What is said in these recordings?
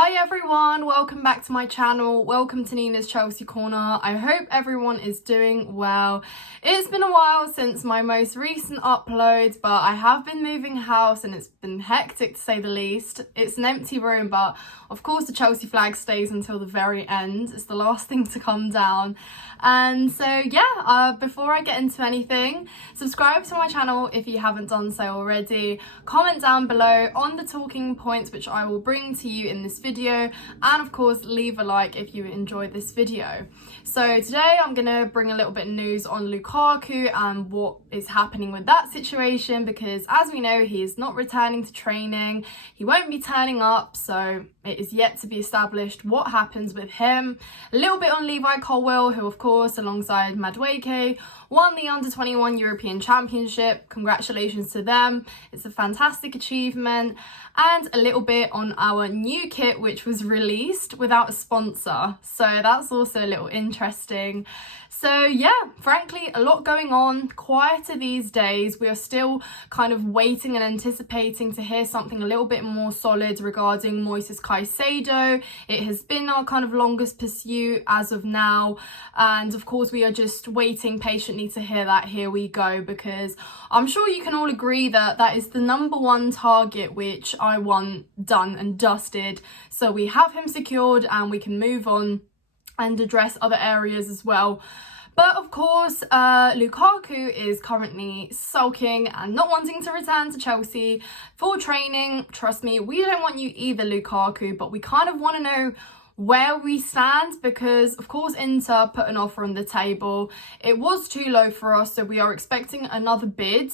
Hi everyone, welcome back to my channel. Welcome to Nina's Chelsea Corner. I hope everyone is doing well. It's been a while since my most recent upload, but I have been moving house and it's been hectic to say the least. It's an empty room, but of course the Chelsea flag stays until the very end. It's the last thing to come down. And so yeah, before I get into anything, subscribe to my channel if you haven't done so already. Comment down below on the talking points which I will bring to you in this video, and of course leave a like if you enjoyed this video. So today I'm gonna bring a little bit of news on Lukaku and what is happening with that situation, because as we know, he is not returning to training. He won't be turning up, so it is yet to be established what happens with him. A little bit on Levi Colwill, who of course alongside Madueke won the under-21 European Championship. Congratulations to them, it's a fantastic achievement. And a little bit on our new kit which was released without a sponsor, so that's also a little interesting. So yeah, frankly a lot going on, quieter these days. We are still kind of waiting and anticipating to hear something a little bit more solid regarding Moises Caicedo. It has been our kind of longest pursuit as of now, and of course we are just waiting patiently to hear that. Here we go, because I'm sure you can all agree that that is the #1 target which I want done and dusted, so we have him secured and we can move on and address other areas as well. But of course, Lukaku is currently sulking and not wanting to return to Chelsea for training. Trust me, we don't want you either, Lukaku, but we kind of want to know where we stand, because of course Inter put an offer on the table. It was too low for us, so we are expecting another bid.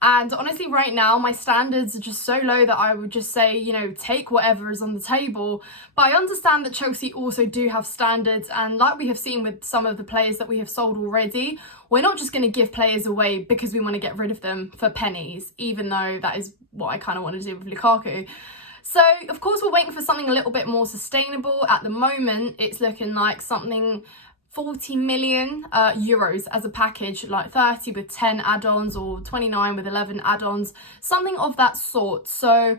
And honestly right now my standards are just so low that I would just say, you know, take whatever is on the table. But I understand that Chelsea also do have standards, and like we have seen with some of the players that we have sold already, we're not just going to give players away because we want to get rid of them for pennies, even though that is what I kind of want to do with Lukaku. So of course we're waiting for something a little bit more sustainable. At the moment it's looking like something 40 million euros as a package, like 30 with 10 add-ons or 29 with 11 add-ons, something of that sort. So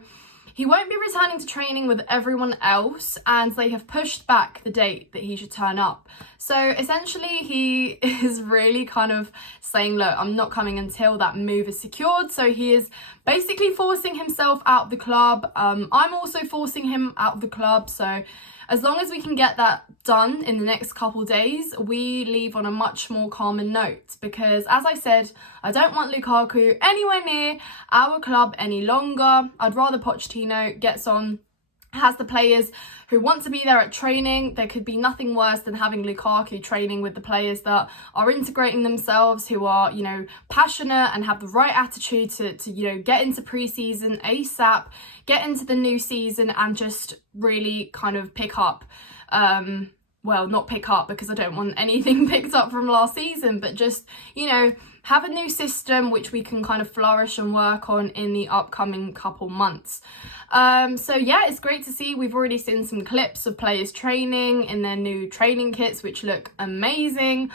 he won't be returning to training with everyone else, and they have pushed back the date that he should turn up. So essentially he is really kind of saying, look, I'm not coming until that move is secured. So he is basically forcing himself out of the club. I'm also forcing him out of the club. So as long as we can get that done in the next couple days, we leave on a much more calmer note, because as I said, I don't want Lukaku anywhere near our club any longer. I'd rather Pochettino gets on, has the players who want to be there at training. There could be nothing worse than having Lukaku training with the players that are integrating themselves, who are, you know, passionate and have the right attitude to you know, get into pre-season ASAP, get into the new season and just really kind of pick up, well, not pick up because I don't want anything picked up from last season, but just, you know, have a new system which we can kind of flourish and work on in the upcoming couple months. So yeah, it's great to see. We've already seen some clips of players training in their new training kits which look amazing.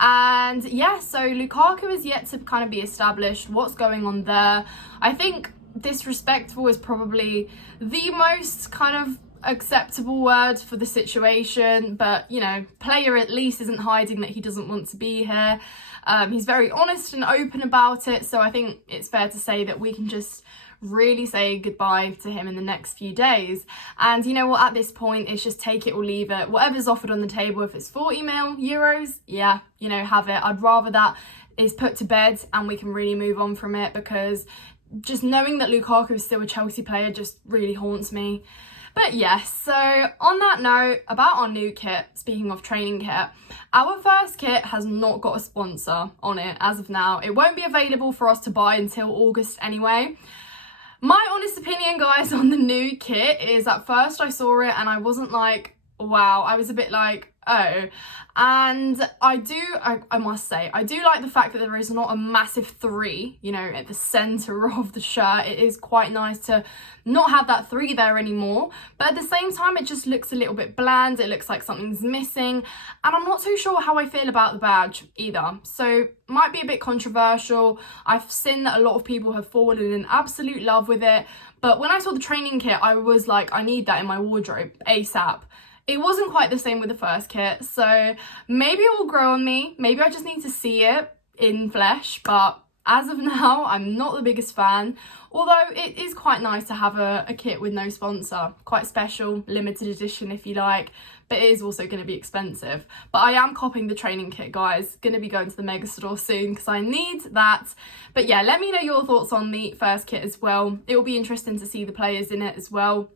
And yeah, so Lukaku is yet to kind of be established what's going on there. I think disrespectful is probably the most kind of acceptable word for the situation, but you know, player at least isn't hiding that he doesn't want to be here. He's very honest and open about it, so I think it's fair to say that we can just really say goodbye to him in the next few days. And you know what, at this point it's just take it or leave it. Whatever's offered on the table, if it's 40 mil euros, yeah, you know, have it. I'd rather that is put to bed and we can really move on from it, because just knowing that Lukaku is still a Chelsea player just really haunts me. But yes, so on that note, about our new kit, speaking of training kit, our first kit has not got a sponsor on it as of now. It won't be available for us to buy until August anyway. My honest opinion, guys, on the new kit is at first I saw it and I wasn't like, wow, I was a bit like, oh. And I must say, I do like the fact that there is not a massive 3, you know, at the centre of the shirt. It is quite nice to not have that 3 there anymore, but at the same time it just looks a little bit bland. It looks like something's missing, and I'm not too sure how I feel about the badge either, so might be a bit controversial. I've seen that a lot of people have fallen in absolute love with it, But when I saw the training kit, I was like, I need that in my wardrobe ASAP. It wasn't quite the same with the first kit, so maybe it will grow on me. Maybe I just need to see it in flesh, but as of now, I'm not the biggest fan, although it is quite nice to have a kit with no sponsor. Quite special, limited edition if you like, but it is also going to be expensive. But I am copying the training kit, guys. Going to be going to the mega store soon because I need that. But yeah, let me know your thoughts on the first kit as well. It will be interesting to see the players in it as well,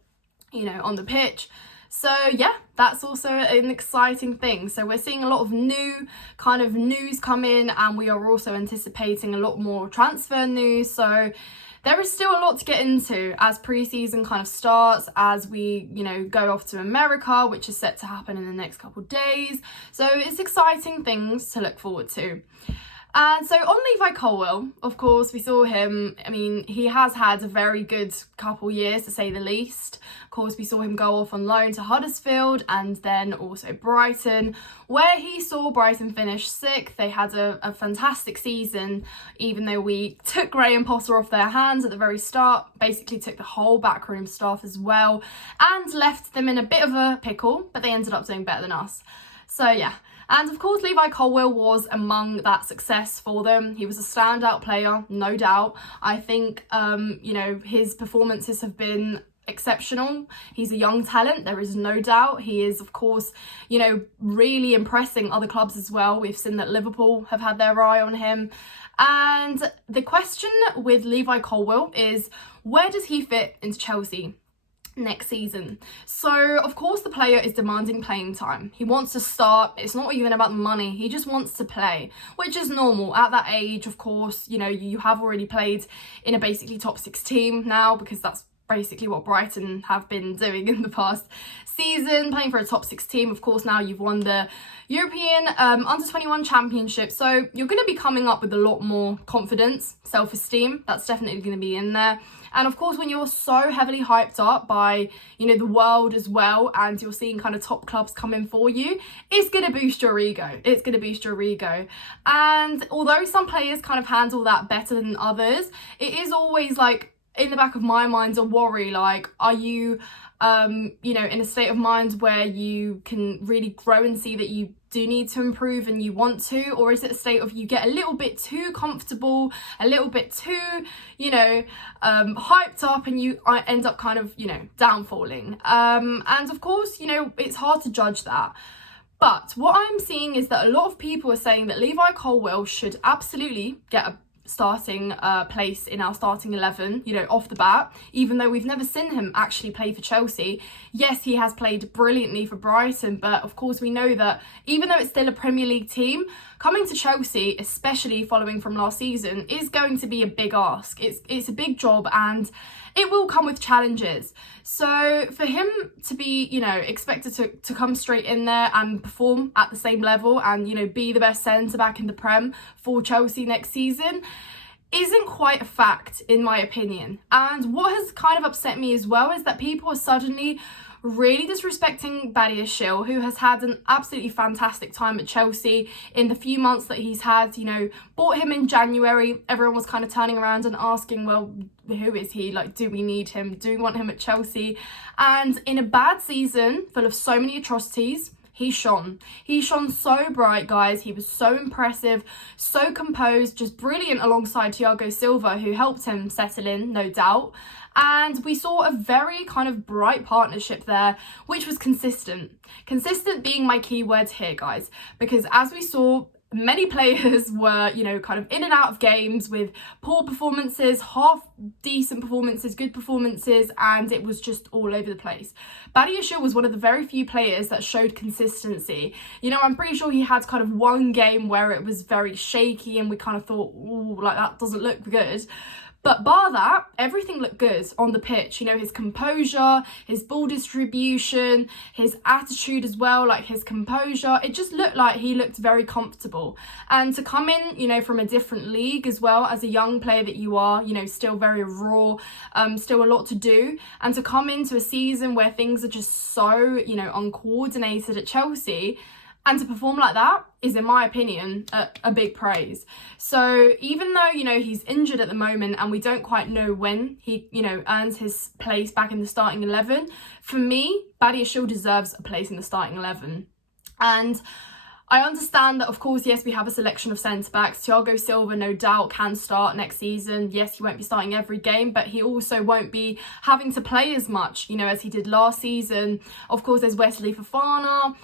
you know, on the pitch. So yeah, that's also an exciting thing. So we're seeing a lot of new kind of news come in, and we are also anticipating a lot more transfer news. So there is still a lot to get into as pre-season kind of starts, as we, you know, go off to America, which is set to happen in the next couple of days. So it's exciting things to look forward to. And so on Levi Colwill, of course, we saw him. I mean, he has had a very good couple years, to say the least. Of course, we saw him go off on loan to Huddersfield and then also Brighton, where he saw Brighton finish 6th. They had a fantastic season, even though we took Graham Potter off their hands at the very start, basically took the whole backroom staff as well, and left them in a bit of a pickle, but they ended up doing better than us. So yeah. And of course, Levi Colwill was among that success for them. He was a standout player, no doubt. I think, you know, his performances have been exceptional. He's a young talent, there is no doubt. He is, of course, you know, really impressing other clubs as well. We've seen that Liverpool have had their eye on him. And the question with Levi Colwill is, where does he fit into Chelsea next season? So of course the player is demanding playing time. He wants to start. It's not even about the money, he just wants to play, which is normal at that age. Of course, you know, you have already played in a basically top 6 team now, because that's basically what Brighton have been doing in the past season, playing for a top 6 team. Of course, now you've won the European under-21 championship, so you're going to be coming up with a lot more confidence, self-esteem. That's definitely going to be in there. And of course, when you're so heavily hyped up by, you know, the world as well, and you're seeing kind of top clubs coming for you, it's going to boost your ego. It's going to boost your ego. And although some players kind of handle that better than others, it is always like in the back of my mind a worry, like, are you you know, in a state of mind where you can really grow and see that you do need to improve and you want to, or is it a state of you get a little bit too comfortable, a little bit too, you know, hyped up, and you end up kind of, you know, downfalling. And of course, you know, it's hard to judge that. But what I'm seeing is that a lot of people are saying that Levi Colwill should absolutely get a starting place in our starting 11, you know, off the bat, even though we've never seen him actually play for Chelsea. Yes, he has played brilliantly for Brighton, but of course we know that even though it's still a Premier League team, coming to Chelsea, especially following from last season, is going to be a big ask. It's a big job, and it will come with challenges. So for him to be, you know, expected to come straight in there and perform at the same level and, you know, be the best centre-back in the Prem for Chelsea next season isn't quite a fact, in my opinion. And what has kind of upset me as well is that people are suddenly really disrespecting Badiashile, who has had an absolutely fantastic time at Chelsea in the few months that he's had. You know, bought him in January. Everyone was kind of turning around and asking, well, who is he? Like, do we need him? Do we want him at Chelsea? And in a bad season full of so many atrocities, he shone. He shone so bright, guys. He was so impressive, so composed, just brilliant alongside Thiago Silva, who helped him settle in, no doubt. And we saw a very kind of bright partnership there, which was consistent. Consistent being my key word here, guys, because as we saw, many players were, you know, kind of in and out of games with poor performances, half decent performances, good performances, and it was just all over the place. Badiashile was one of the very few players that showed consistency. You know, I'm pretty sure he had kind of one game where it was very shaky and we kind of thought, ooh, like that doesn't look good. But bar that, everything looked good on the pitch. You know, his composure, his ball distribution, his attitude as well, like his composure. It just looked like he looked very comfortable. And to come in, you know, from a different league as well, as a young player that you are, you know, still very raw, still a lot to do. And to come into a season where things are just so, you know, uncoordinated at Chelsea, And to perform like that is, in my opinion, a big praise. So even though, you know, he's injured at the moment and we don't quite know when he, you know, earns his place back in the starting 11, for me, Badiashile deserves a place in the starting 11. And I understand that, of course, yes, we have a selection of centre-backs. Thiago Silva, no doubt, can start next season. Yes, he won't be starting every game, but he also won't be having to play as much, you know, as he did last season. Of course, there's Wesley Fofana.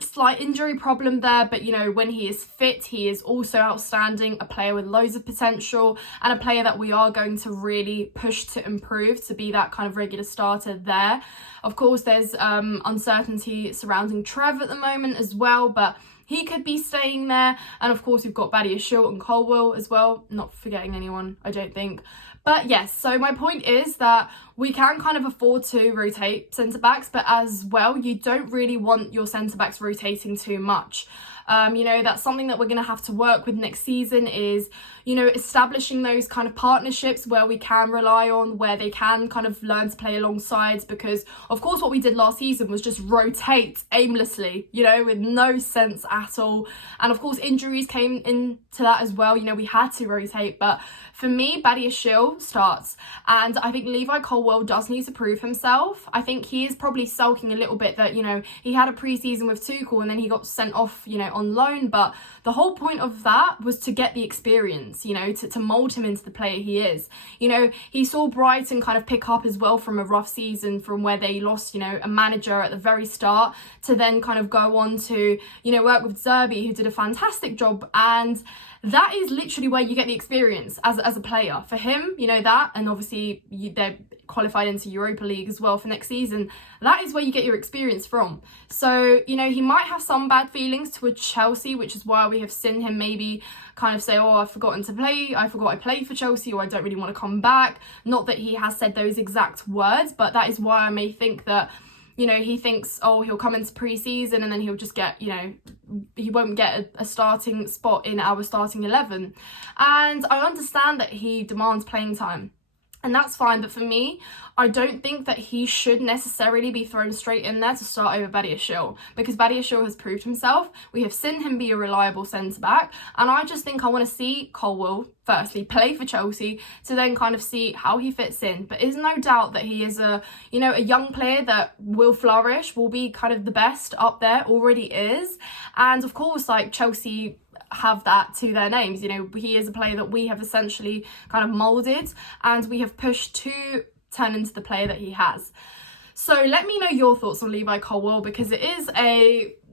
Slight injury problem there, but you know, when he is fit, he is also outstanding, a player with loads of potential and a player that we are going to really push to improve to be that kind of regular starter there. Of course, there's uncertainty surrounding Trev at the moment as well, but he could be staying there. And of course, we've got Badiashile and Colwill as well, not forgetting anyone, I don't think. But yes, so my point is that we can kind of afford to rotate centre-backs, but as well, you don't really want your centre-backs rotating too much. You know, that's something that we're going to have to work with next season is, you know, establishing those kind of partnerships where we can rely on, where they can kind of learn to play alongside, because of course what we did last season was just rotate aimlessly, you know, with no sense at all. And of course injuries came into that as well, you know, we had to rotate. But for me, Badiashile starts, and I think Levi Colwill does need to prove himself. I think he is probably sulking a little bit that, you know, he had a pre-season with Tuchel and then he got sent off, you know, on loan, but the whole point of that was to get the experience, you know, to mould him into the player he is. You know, he saw Brighton kind of pick up as well from a rough season, from where they lost, you know, a manager at the very start, to then kind of go on to, you know, work with Zerbi, who did a fantastic job. And that is literally where you get the experience as a player. For him, you know, that, and obviously they're qualified into Europa League as well for next season. That is where you get your experience from. So, you know, he might have some bad feelings towards Chelsea, which is why we have seen him maybe kind of say, oh, I've forgotten to play. I forgot I played for Chelsea, or I don't really want to come back. Not that he has said those exact words, but that is why I may think that, you know, he thinks, oh, he'll come into pre-season and then he'll just get, you know, he won't get a starting spot in our starting 11. And I understand that he demands playing time, and that's fine. But for me, I don't think that he should necessarily be thrown straight in there to start over Badiashile, because Badiashile has proved himself. We have seen him be a reliable centre-back, and I just think I want to see Colwill firstly play for Chelsea to then kind of see how he fits in. But there's no doubt that he is a, you know, a young player that will flourish, will be kind of the best up there, already is. And of course, like, Chelsea have that to their names. You know, he is a player that we have essentially kind of moulded and we have pushed to turn into the player that he has. So let me know your thoughts on Levi Colwill, because it is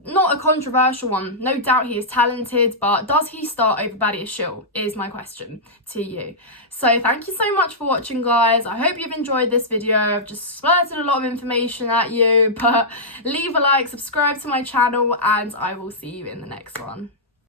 not a controversial one. No doubt he is talented, but does he start over Badiashile is my question to you. So thank you so much for watching, guys. I hope you've enjoyed this video. I've just splurted a lot of information at you, but leave a like, subscribe to my channel, and I will see you in the next one.